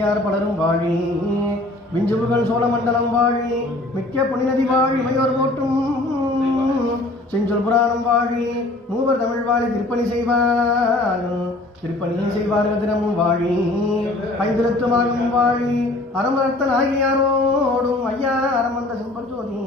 அடியார் பலரும் வாழி விஞ்சுவுகள் சோழமண்டலம் வாழி மிக்க புனிநதி வாழி மையோர் போட்டும் செஞ்சொல் புராணம் வாழி மூவர் தமிழ் வாழி திருப்பணி செய்வார்கள் தினமும் வாழி ஐந்திரத்துமாகும் வாழி அறமரத்தன் ஆகியாரோடும் ஐயா அறமந்த செம்பர் ஜோதி